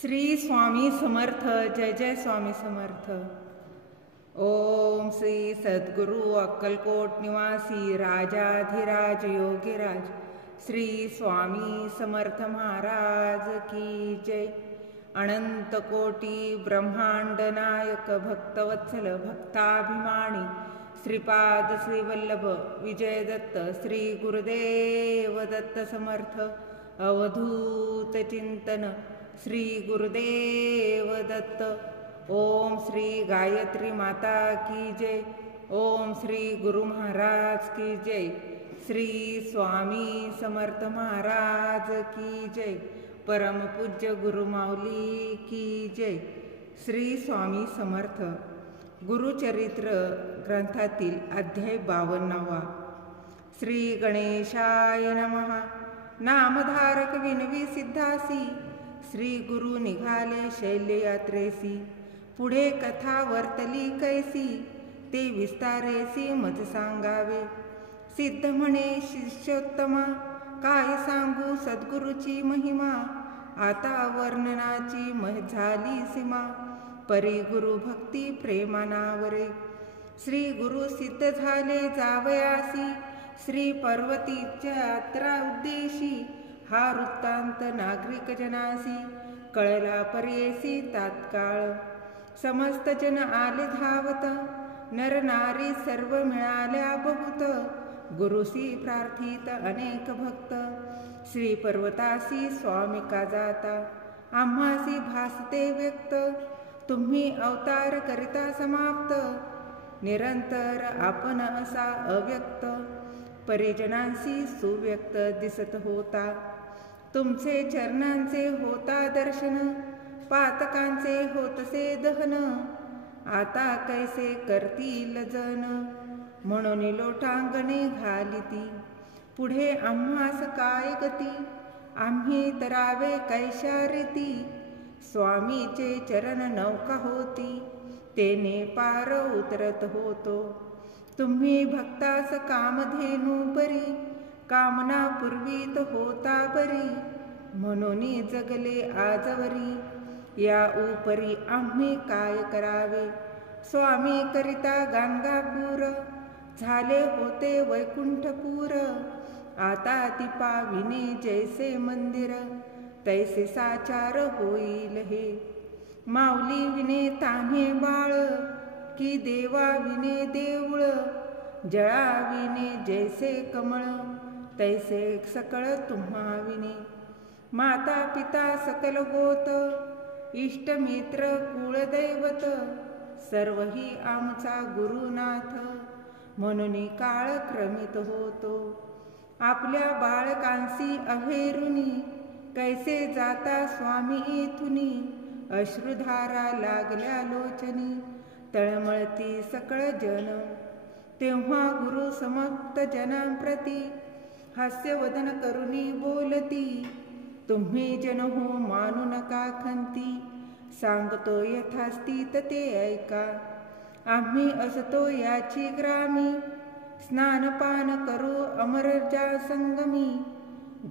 श्री स्वामी समर्थ. जय जय स्वामी समर्थ. ओम श्री सद्गुरु अक्कलकोट निवासी राजाधिराज योगीराज श्री स्वामी समर्थ महाराज की जय. अनंत कोटी ब्रह्मांड नायक भक्तवत्सल भक्ताभिमानी श्रीपाद श्रीवल्लभ विजय दत्त श्री गुरुदेव दत्त समर्थ. अवधूत चिंतन श्री गुरुदेव दत्त. ओम श्री गायत्री माता की जय. ओम श्री गुरु महाराज की जय. श्री स्वामी समर्थ महाराज की जय. परम पूज्य गुरु माऊली की जय. श्री स्वामी समर्थ. गुरुचरित्र ग्रंथातील अध्याय 52. श्री गणेशाय नमः. नामधारक विनवी सिद्धासी श्री गुरु निघाले शैल्ययात्रेसी. पुढे कथा वर्तली कैसी ते विस्तारेसी मज सांगावे. सिद्ध म्हणे शिष्योत्तमा काय सांगू सद्गुरूची महिमा. आता वर्णनाची झाली सीमा. परी गुरु भक्ती प्रेमानावरे. श्री गुरु सिद्ध झाले जावयासी. श्री पर्वतीच्या यात्रा उद्देशी हा वृत्तांत नागरिक जनासी कळला पर्येसी तात्काळ. समस्त जन आले धावत नर नारी सर्व मिळाल्या बहुत. गुरुसी प्रार्थित अनेक भक्त श्री पर्वतासी स्वामी का जाता. आम्हासी भासते व्यक्त तुम्ही अवतार करिता समाप्त. निरंतर आपण असा अव्यक्त परिजनांशी सुव्यक्त दिसत होता. तुमचे चरणांचे होता दर्शन पातकांचे होतसे दहन. आता कैसे करतील जन म्हणून लोटांगणे घालिती. पुढे आम्हास काय गती आम्ही तरावे कैशा रीती. स्वामीचे चरण नौका होती तेने पार उतरत होतो. तुम्ही भक्तास कामधेनू परी कामना पूर्वीत होता बरी. म्हणून जगले आजवरी या उपरी आम्ही काय करावे. स्वामी करिता गाणगापूर झाले होते वैकुंठपूर. आता ती पाविने जैसे मंदिर तैसे साचार होईल हे. माऊली विने तान्हे बाळ की देवा विने देऊळ. जळा विने जैसे कमळ तैसे सकळ तुम्हा विने. माता पिता सकल होत इष्टमित्र कुळदैवत. सर्वही आमचा गुरुनाथ म्हणून काळ क्रमित होतो. आपल्या बाळकांसी अभेरुनी कैसे जाता स्वामी येथुनी. अश्रुधारा लागल्या लोचनी तळमळती सकळ जन. तेव्हा गुरु समक्त जनांप्रती हास्यवदन करुनी बोलती. तुम्ही जन हो मानू नका खंती. सांगतो यथास्थित ते ऐका. आम्ही असतो याची ग्रामी स्नानपान करू अमरजा संगमी.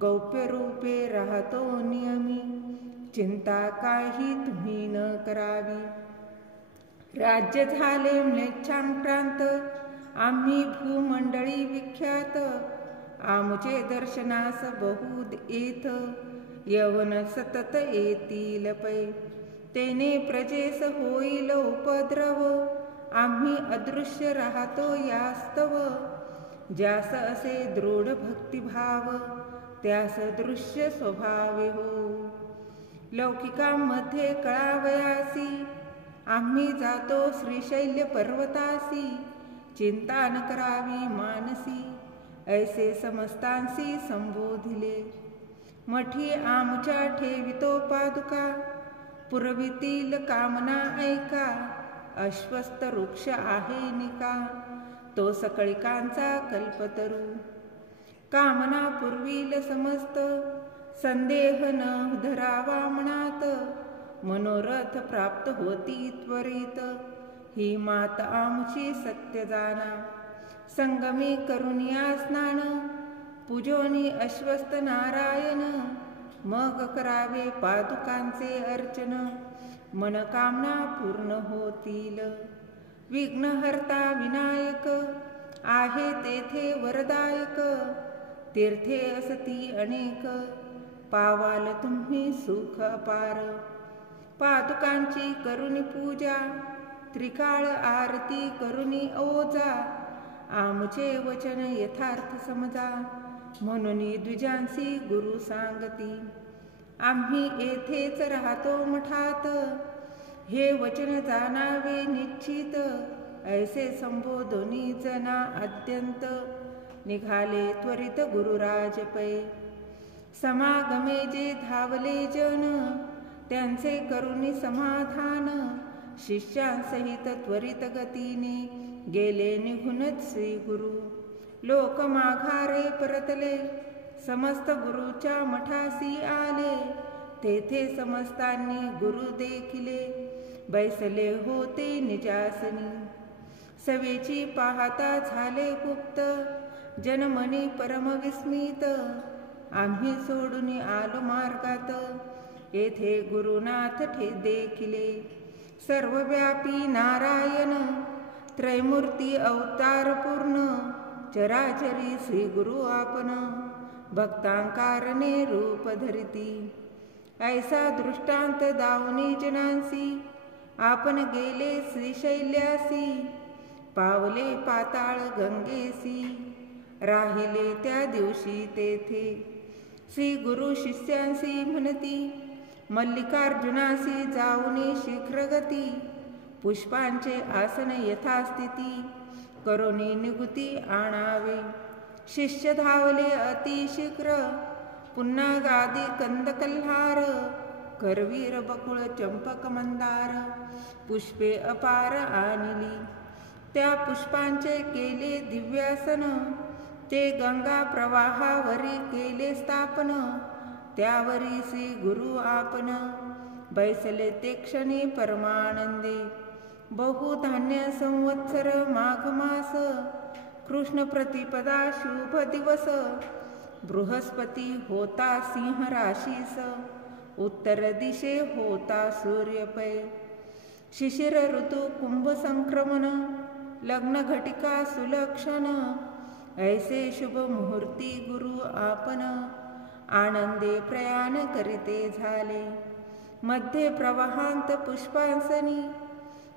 गौप्य रूपे राहतो नियमी चिंता काही तुम्ही न करावी. राज्य झाले म्लेच्छांक्रांत आम्ही भूमंडळी विख्यात. आमचे दर्शनास बहु येथ यवन सतत येतील पै. तेने प्रजेस होईल उपद्रव आम्ही अदृश्य राहतो यास्तव. ज्यास असे दृढ भक्तिभाव त्यास दृश्य स्वभावे हो. लौकिकांमध्ये कळावयासी आम्ही जातो श्रीशैल्य पर्वतासी. चिंता न करावी मानसी ऐसे समस्तांसी संबोधिले. मठी आमच्या ठेवितो पादुका पुरवितील कामना ऐका. अश्वस्त वृक्ष आहे निका तो सकळिकांचा कल्पतरू. कामना पुरविल समस्त संदेह न धरावा मनात. मनोरथ प्राप्त होती त्वरित ही मात आमची सत्य जाना. संगमी करुनिया स्नान पूजोनी अश्वस्त नारायण. मग करावे पादुकांचे अर्चन, मनकामना पूर्ण होतील. विघ्नहर्ता विनायक आहे तेथे वरदायक, तीर्थे असती अनेक पावाल तुम्ही सुख अपार. पादुकांची करुणी पूजा, त्रिकाळ आरती करुणी ओजा, आमचे वचन यथार्थ समजा, म्हणून द्विजांसी गुरु सांगती. आम्ही येथेच राहतो मठात, हे वचन जाणावे निश्चित. ऐसे संबोधोनी जना अत्यंत, निघाले त्वरित गुरुराज पै. समागमे जे धावले जन, त्यांचे करुणी समाधान. शिष्यांसहित त्वरित गतीने, गेले निघूनच श्री गुरु. लोक माघारे परतले, समस्त गुरुच्या मठासी आले. तेथे समस्तांनी गुरु देखिले, बैसले होते निजासनी. सवेची पाहता झाले गुप्त, जनमनी परम विस्मित. आम्ही सोडून आलो मार्गात, येथे गुरुनाथ देखिले. सर्वव्यापी नारायण, त्रैमूर्ती अवतार पूर्ण. चराचरी श्री गुरु आपण, भक्तांकारणे रूप धरिती. ऐसा दृष्टांत दावनी जनांसी, आपण गेले श्रीशैल्यासी. पावले पाताळ गंगेसी, राहिले त्या दिवशी तेथे. श्री गुरु शिष्यांसी म्हणती, मल्लिकार्जुनासी जाऊनी शीघ्रगती. पुष्पांचे आसन यथास्थिती, करोनी निगुती आणावे. शिष्य धावले अतिशीघ्र, पुन्हा गादी कंद कल्हार. करवीर बकुळ चंपक मंदार, पुष्पे अपार आणली. त्या पुष्पांचे केले दिव्यासन, ते गंगा प्रवाहावरी केले स्थापन. त्यावरी श्री गुरु आपण, बैसले ते क्षणी परमानंदे. बहुधान्य संवत्सर माघ मास, कृष्ण प्रतिपदा शुभ दिवस. बृहस्पती होता सिंह राशीस, उत्तर दिशे होता सूर्यपै. शिशिर ऋतू कुंभ संक्रमण, लग्न घटिका सुलक्षण. ऐसे शुभ मुहूर्ती गुरु आपण, आनंदे प्रयाण करीते झाले. मध्ये प्रवाहांत पुष्पांसनी,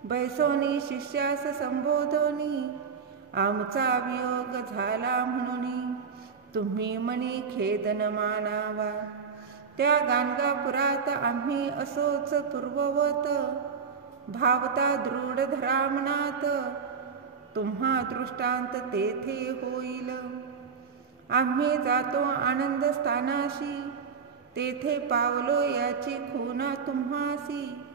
बैसोनी शिष्यास संबोधोनी. आमचा वियोग झाला म्हणून, तुम्ही मनी खेदन मानावा. त्या गाणगापुरात आम्ही असोच पूर्ववत, भावता दृढ धरा मनात. तुम्हा दृष्टांत तेथे होईल. आम्ही जातो आनंद स्थानाशी, तेथे पावलो याची खुणा तुम्हासी.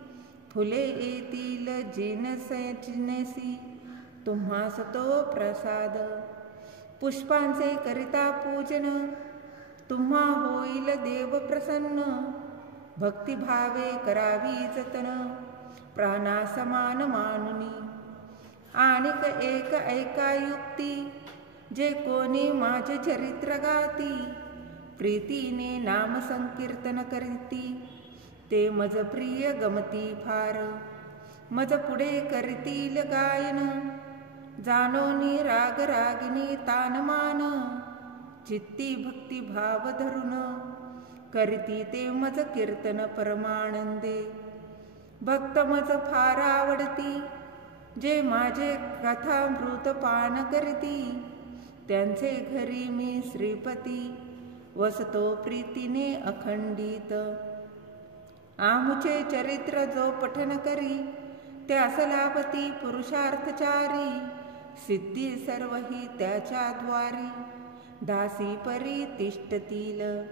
फुले येतील जिनसी, तुम्हास तो प्रसाद. पुष्पांचे करिता पूजन, तुम्हा होईल देव प्रसन्न. भक्तिभावे करावी जतन, प्राणासमान मानुनी. आणिक एक ऐका युक्ती, जे कोणी माझे चरित्र गाती. प्रीतीने नाम संकीर्तन करीती, ते मज प्रिय गमती फार. मज पुढे करीतील गायन, जानोनी राग रागिनी तानमान. चित्ती भक्ती भाव धरून, करीती ते मज कीर्तन परमानंदे. भक्त मज फार आवडती, जे माझे कथामृत पान करीती. त्यांचे घरी मी श्रीपती, वसतो प्रीतीने अखंडित. आमुचे चरित्र जो पठन करी, त्यास लाभती पुरुषार्थचारी. सिद्धी सर्वही त्याच्या द्वारी, दासी परी तिष्ठतील.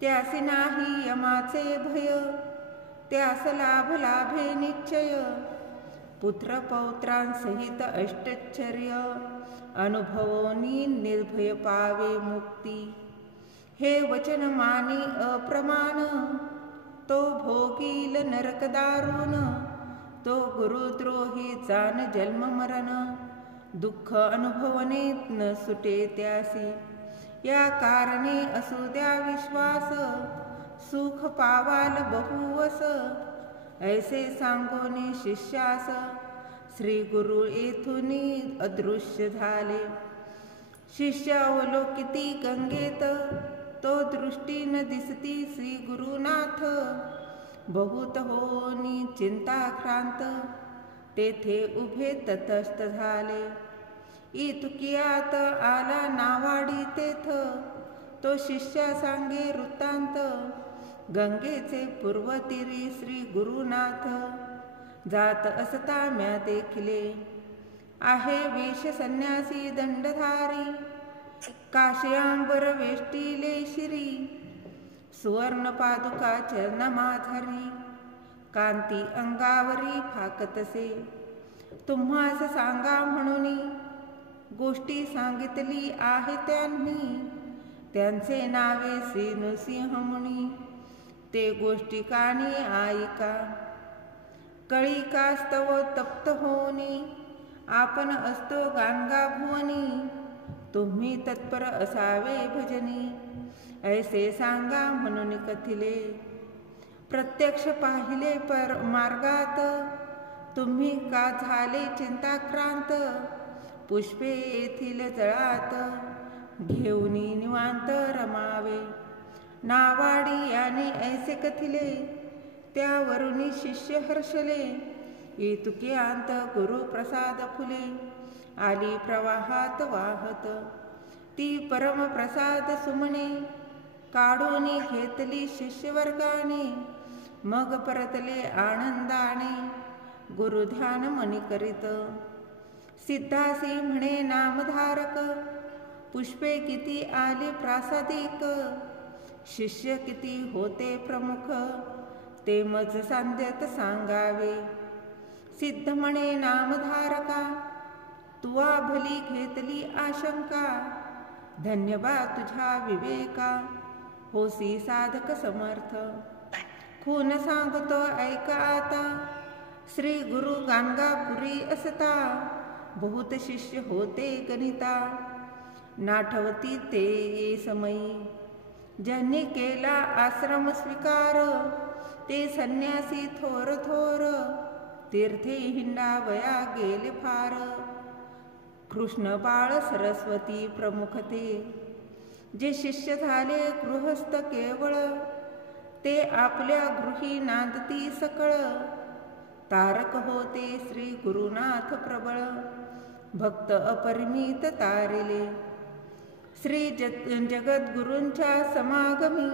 त्यासी नाही यमाचे भय, त्यास लाभ लाभे निश्चय. पुत्र पौत्रांसहित अष्टचर्य, अनुभवोनी निर्भय पावे मुक्ती. हे वचन मानी अप्रमाण, तो भोगील नरक दारुण. तो गुरुद्रोही जाण जन्म मरण, दुःख अनुभवने न सुटे त्यासी. या कारणे असू द्या विश्वास, सुख पावाल बहुवस, ऐसे सांगोनी शिष्यास श्री गुरु येथुनी अदृश्य झाले. शिष्य अवलोकिती गंगेत, तो दृष्टी न दिसती श्री गुरुनाथ. बहुत होनी चिंताक्रांत, तेथे उभे तटस्थ झाले. इतुकियात आला नावाडी तेथ, तो शिष्या सांगे वृत्तांत. गंगेचे पूर्वतीरी श्री गुरुनाथ, जात असता म्या देखिले. आहे वेश संन्यासी दंडधारी, काश्यांबर वेष्टिले शिरी. सुवर्ण पादुका चरणमाधरी, कांती अंगावरी फाकतसे. तुम्हास सांगा म्हणून गोष्टी सांगितली आहे त्यांनी. त्यांचे नावे सिंह मुनी, ते गोष्टी कानी ऐका. कळिकास्तव तप्त होनी, आपण असतो गाणगा भुवनी. तुम्ही तत्पर असावे भजनी, ऐसे सांगा म्हणून कथिले. प्रत्यक्ष पाहिले पर मार्गात, तुम्ही का झाले चिंताक्रांत. पुष्पे येथील जळात, घेऊनी निवांत रमावे. नावाडी याने ऐसे कथिले, त्यावरुनी शिष्य हर्षले. इतुक्यांत गुरु प्रसाद फुले, आली प्रवाहात वाहत. ती परम प्रसाद सुमने, काढूनी घेतली शिष्यवर्गाने. मग परतले आनंदाने, गुरुध्यान मनी करीत. सिद्धासी म्हणे नामधारक, पुष्पे किती आली प्रासादिक. शिष्य किती होते प्रमुख, ते मज सांध्यत सांगावे. सिद्ध म्हणे नामधारका, तुवा भली घेतली आशंका. धन्यबा तुझ्या विवेका, होसी साधक समर्थ. खून सांगतो ऐका आता, श्री गुरु गाणगापुरी असता. बहुत शिष्य होते गणिता, नाठवती ते ये समयी. ज्यांनी केला आश्रम स्वीकार, ते संन्यासी थोर थोर. तीर्थे हिंडावया गेले फार, कृष्ण बाळ सरस्वती प्रमुख ते. जे शिष्य झाले गृहस्थ केवळ, ते आपल्या गृही नांदती सकळ. तारक होते श्री गुरुनाथ प्रबळ, भक्त अपरिमित तारिले. श्री जगद्गुरूंच्या समागमी,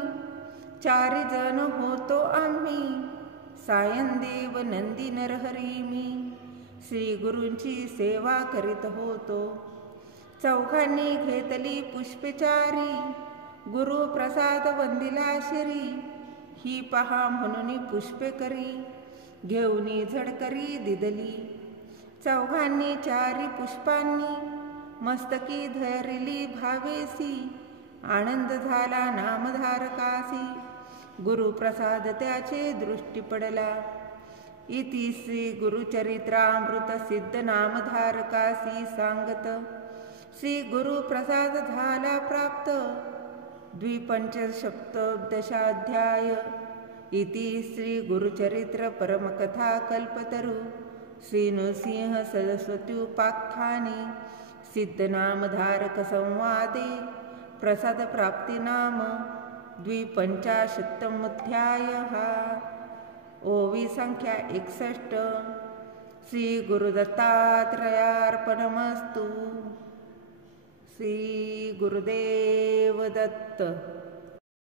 4 जण होतो आम्ही. सायनदेव नंदी नरहरी मी, श्री गुरूंची सेवा करीत होतो. चौघांनी घेतली पुष्पचारी, गुरु प्रसाद वंदिला शिरी. ही पहा म्हणून पुष्पे करी, घेऊनी झडकरी दिदली. चौघांनी 4 पुष्पांनी, मस्तकी धरिली भावेसी. आनंद झाला नामधारकासी, गुरुप्रसाद त्याचे दृष्टी पडला. इति श्री गुरुचरित्रामृत सिद्ध नामधारकासी सांगत. श्री गुरुप्रसाद झाला प्राप्त, 2पंचसप्तदशाध्याय. इति श्री गुरुचरित्र परमकथा कल्पतरु श्री नृसिंह सरस्वत्युपाख्याने सिद्ध नामधारक संवादे प्रसाद प्राप्ती नाम 2पंचाशत्तमोऽध्यायः. ओवी संख्या 61. श्री गुरुदत्तात्रयार्पणमस्तु. श्री गुरुदेव दत्त.